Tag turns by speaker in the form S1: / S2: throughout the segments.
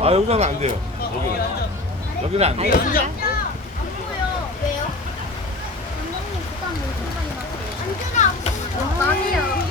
S1: 아 여기서 하면 안 돼요. 여기는. 여기는 안 돼요.
S2: 안 보여. 왜요? 감독님 부담 엄청 많이 받아요. 안주가 안 보여. 아니요.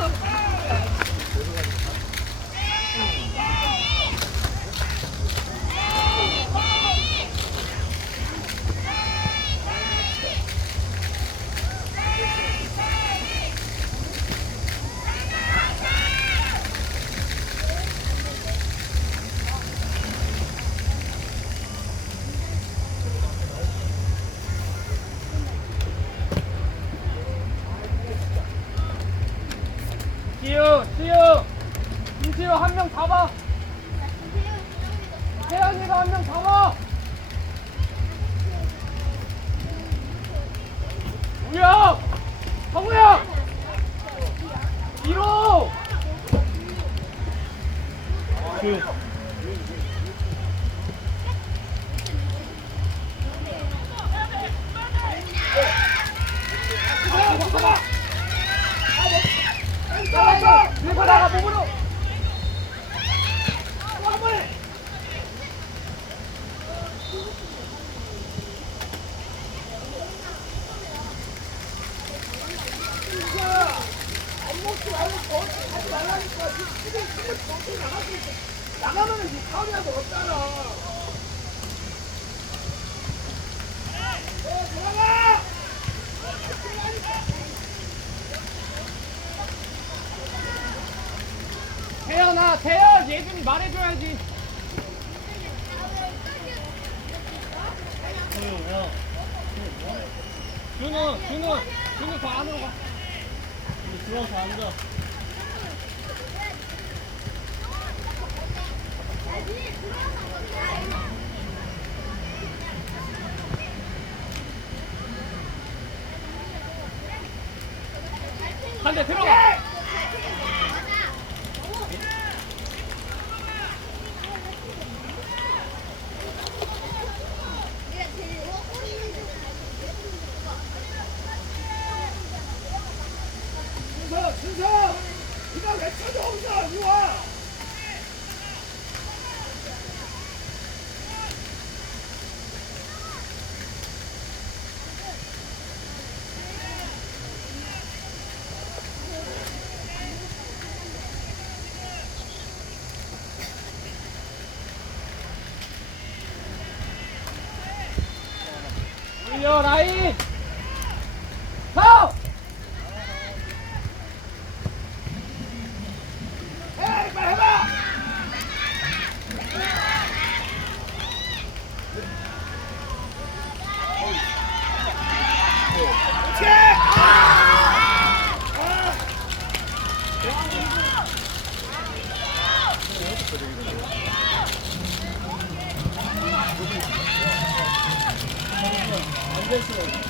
S3: 태연아, 태연, 예준이 말해줘야지. 준우, 준우, 준우 더 안으로 가. 들어와서 앉아. 한대 들어가. 올려 라인. 가. 하늘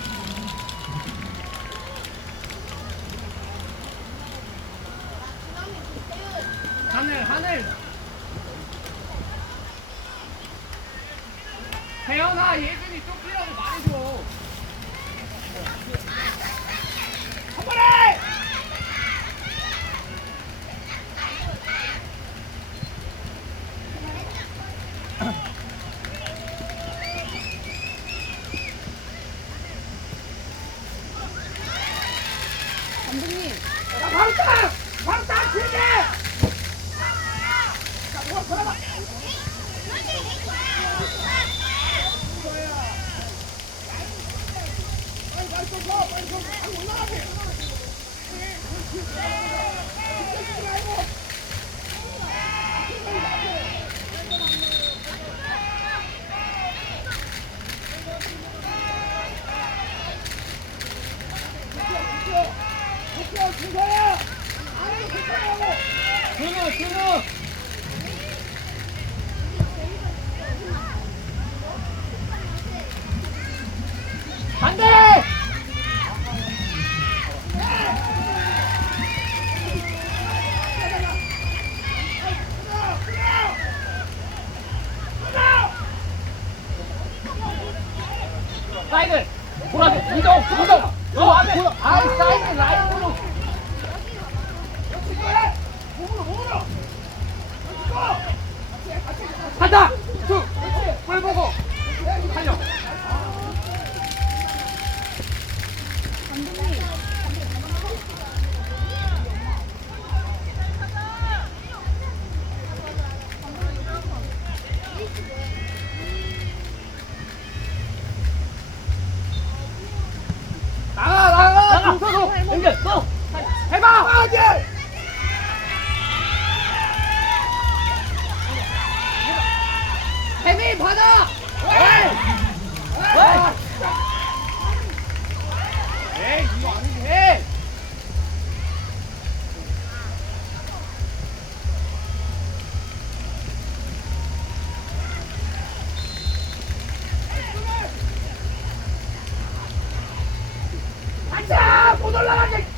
S2: 준호
S3: 준호 가자 못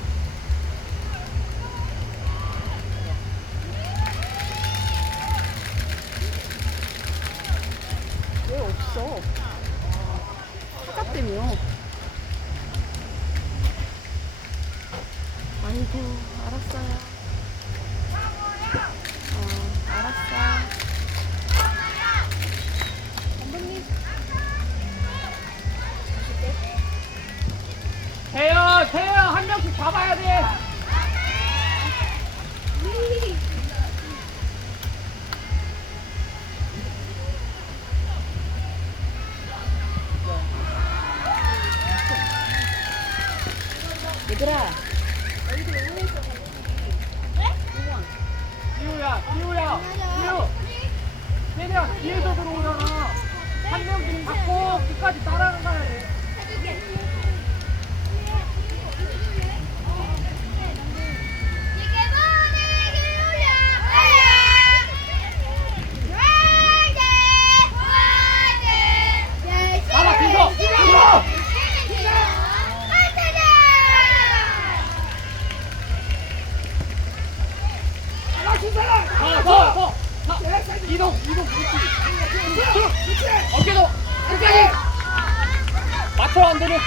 S2: 얘
S3: puanları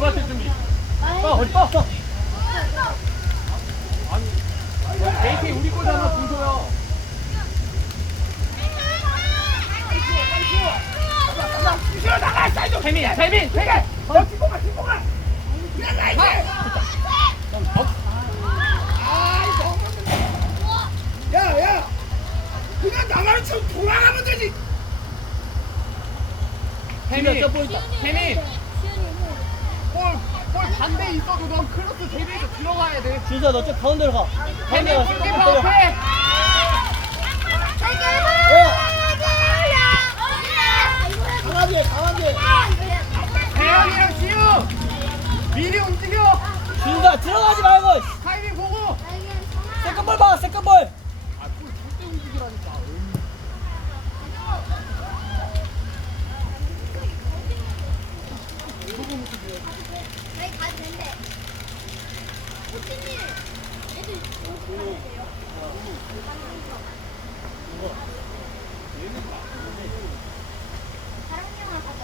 S4: 보라색 준비. 어 어디 봐. 아니 데이트 우리 거잖아 준서야.
S3: 쉬어 나가. 사이드.
S4: 태민 태민 태민.
S3: 너 뒷공아, 뒷공아. 그냥 가 이제. 야, 야. 그냥 나가는 척 돌아가면 되지.
S4: 태민 태민. 볼, 볼 반대 있어도 넌 크로스 대비해서 들어가야 돼.
S1: 준서 너쪽 가운데로 가.
S4: 태민
S1: 가운데로 가.
S4: 골키퍼
S1: 가.
S4: 앞에.
S1: 강하게 강하게.
S4: 대현이랑 지우 미리 움직여.
S1: 준서 들어가지 말고.
S4: 타이밍 보고.
S1: 세컨볼 봐. 세컨볼.
S4: 아볼 절대 움직이라니까.
S2: 저희 가도 된대. 코치님, 애들 이렇게 가면 돼요? 다른 형아 가자.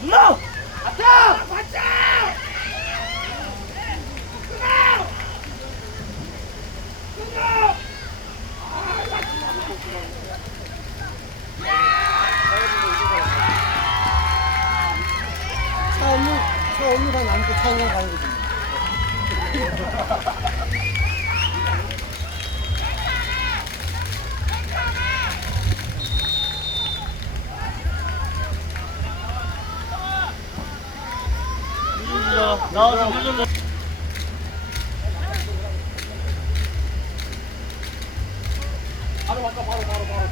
S1: 누나.
S3: 맞자! 맞자! 끊어! 끊어!
S1: 차 없는 차 없는 사람 아무도 차 없는 사람 가는 거지. 나와서 무슨
S4: 바로 바꿔 바로 바로 바로.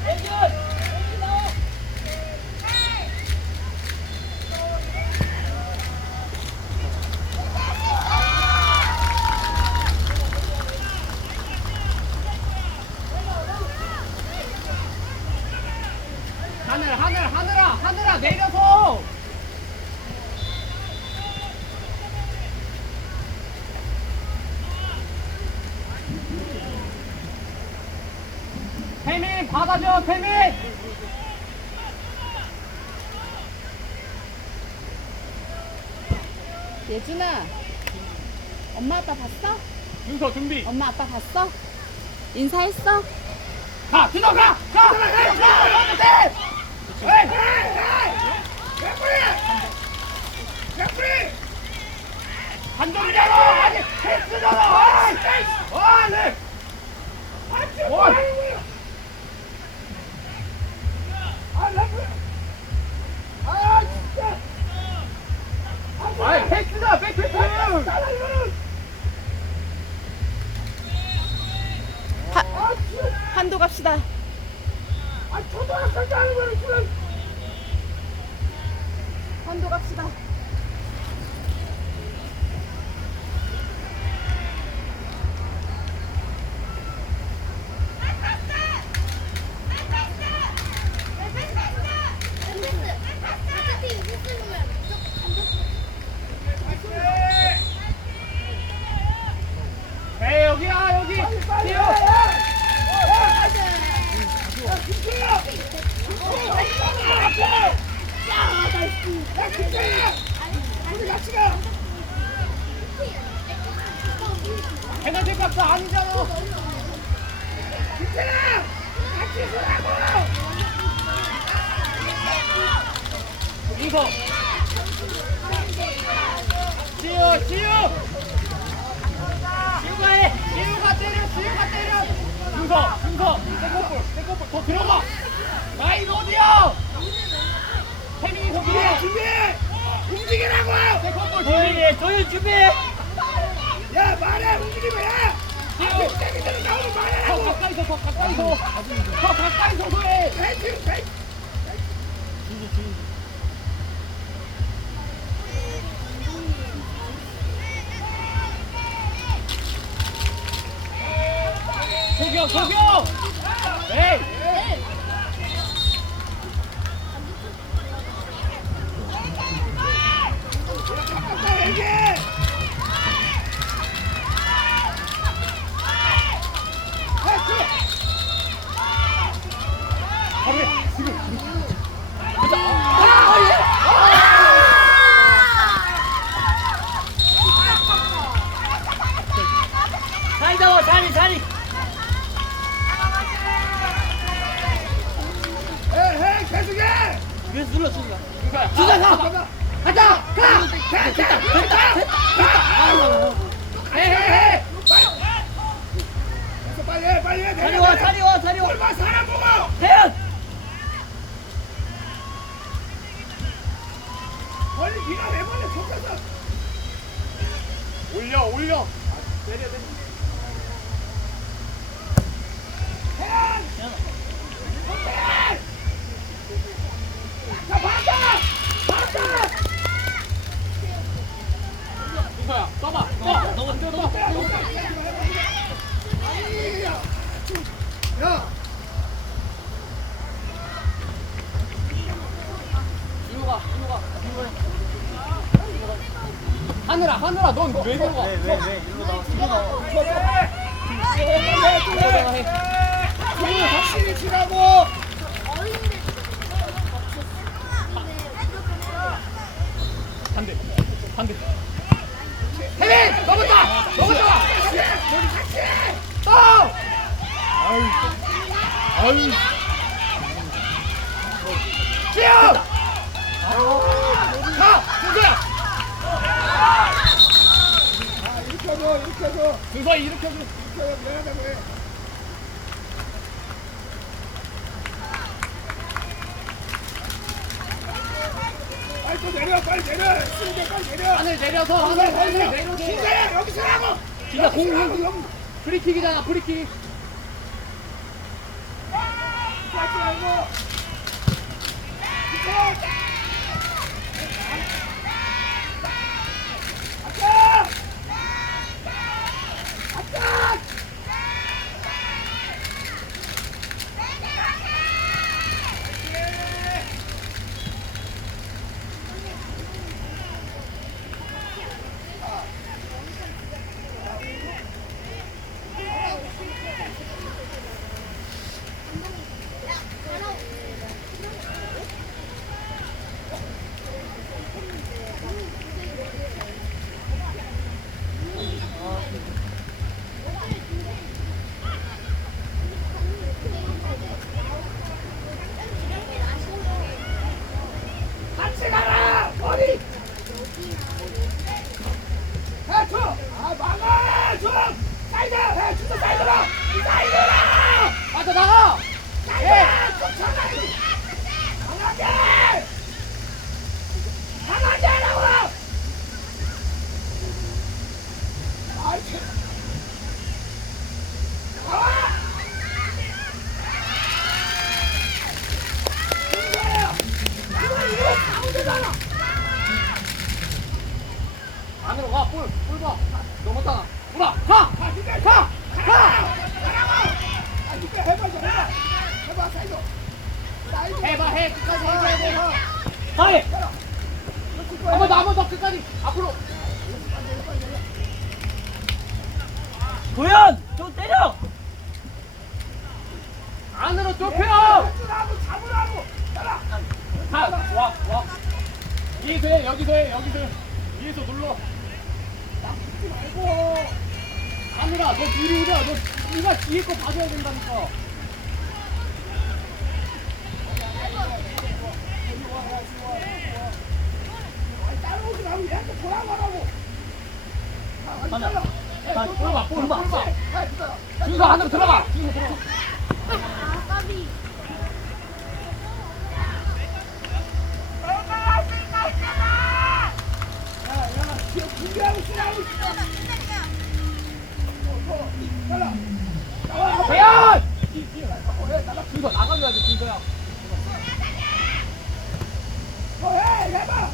S4: 하늘 하늘 하늘아 하늘아 내려서 태민 받아줘 태민
S5: 예준아, 엄마 아빠 봤어?
S4: 윤서 준비
S5: 엄마 아빠 봤어? 인사했어?
S4: 가 들어가 가 들어가
S3: 에이! 에이! 레프리! 레프리!
S4: 반전이잖아 아니 패스잖아
S3: 아, 네! 아, 지
S4: 아니 패스다 백패스!
S3: 아!
S5: 한도 갑시다.
S3: 아, 초등학생도 하는 거는 지금!
S5: 한도 갑시다.
S2: 어차피 웃으면
S4: 에 여기야 여기
S3: 빨리
S4: 뛰어
S3: 와, 야! 야! 야, 김태야! 야, 김태야! 우리 같이 가!
S4: 페널티 값도 아니잖아
S3: 김태야! 같이 서라고!
S4: 윤 서. 지우 지우. 지우가 해. 지우가 때려 지우가 때려. 윤서 윤서. 세컨볼 세컨볼 더 들어가. 라인 어디야? 태민이 더
S3: 준비해! 준비해! 움직이라고!
S4: 세컨볼
S1: 조윤이 조윤 준비.
S3: 야, 해 말해 움직이면 해. 앞에 땡기들이 나오면
S4: 더
S3: 말하라고
S4: 가까이서 더 가까이서. 더 가까이서 해.
S3: 해 지금 해
S4: 저기요 에이
S3: 멀리 네가 왜 멀리 속에서.
S4: 올려 올려.
S3: 자 봤다 봤다
S4: 그거야 떠봐 이리 가 이리 가 하늘아 하늘아 넌왜 들어가
S1: 왜왜왜 일로 나와 일로 나와
S3: 손을 확실히 치라고
S4: 반대 반대
S3: 혜민 넘었다 넘었다 해 해또 아유 아유 뛰어 가 준수야 아 이렇게 하죠 이렇게 하죠
S4: 준서 이렇게 해줘
S3: 이렇게 하죠 미안하다고 해 빨리 또 내려 빨리 내려 쓰는데 빨리 내려
S4: 하늘 내려서 하늘 하늘 내려서.
S3: 진짜야 여기서 하고.
S4: 진짜 공,
S3: 여기
S4: 프리킥이잖아 프리킥
S3: 해
S4: 여기서 해 여기서 해 위에서 눌러
S3: 하지 말고.
S4: 하늘아 너 뒤로 오자 너 네가 뒤에 거 봐줘야 된다니까
S3: 따라오지 말고 얘한테 돌아가라고. 아,
S1: 하나. 아.
S3: 그렇지. 해, 따라.
S4: 준서 안으로 들어가 준서 들어가
S2: 아, 까비.
S3: 대현! 준서 나가줘야 돼 준서야
S4: 해! 해봐!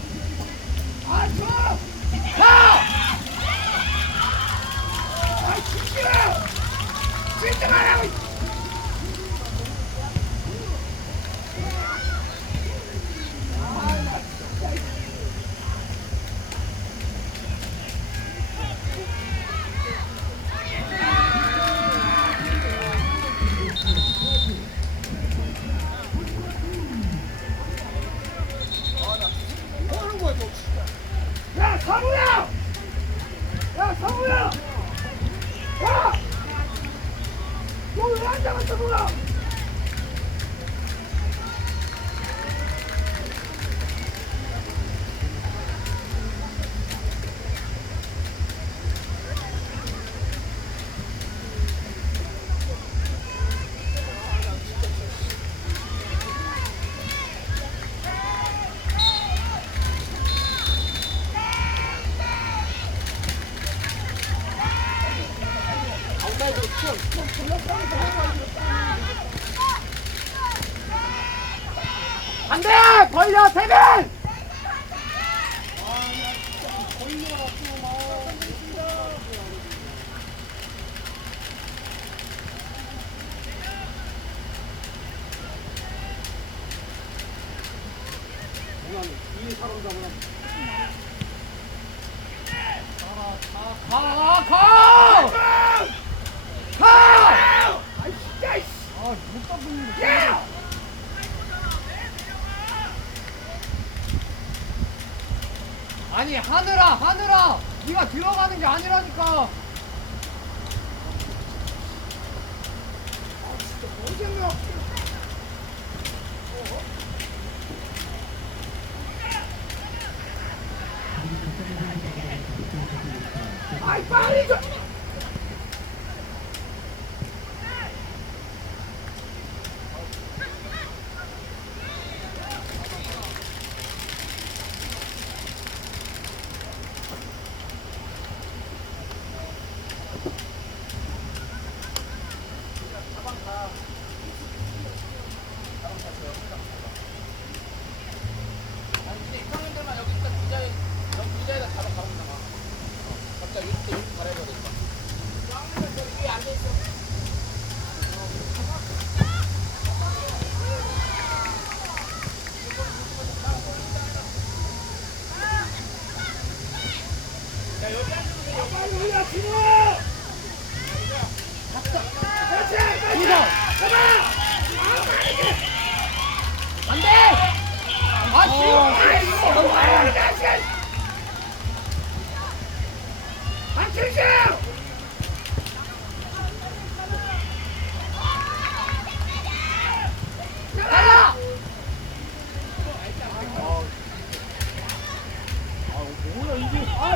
S4: 아니 하늘아 하늘아 네가 들어가는 게 아니라니까!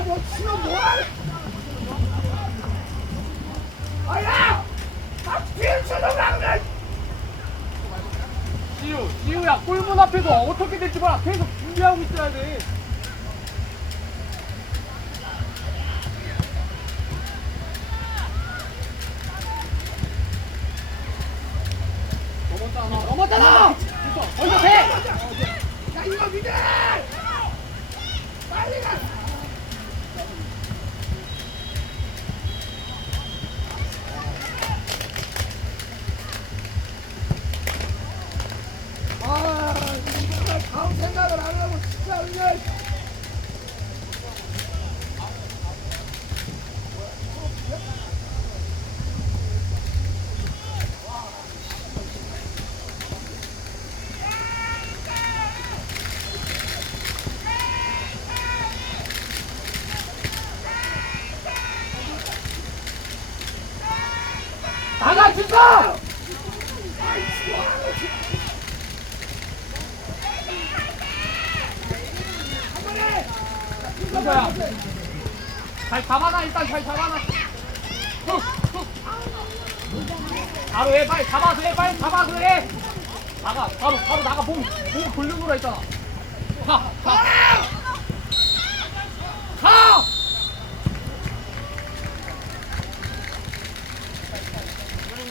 S3: 뭐 치면 뭐야? 아야! 나 뒤를 쳐다보라
S4: 지우, 지우야 골문 앞에서 어떻게 될지 몰라. 계속 준비하고 있어야 돼. 아, 몸, 몸 돌려보라 했잖아.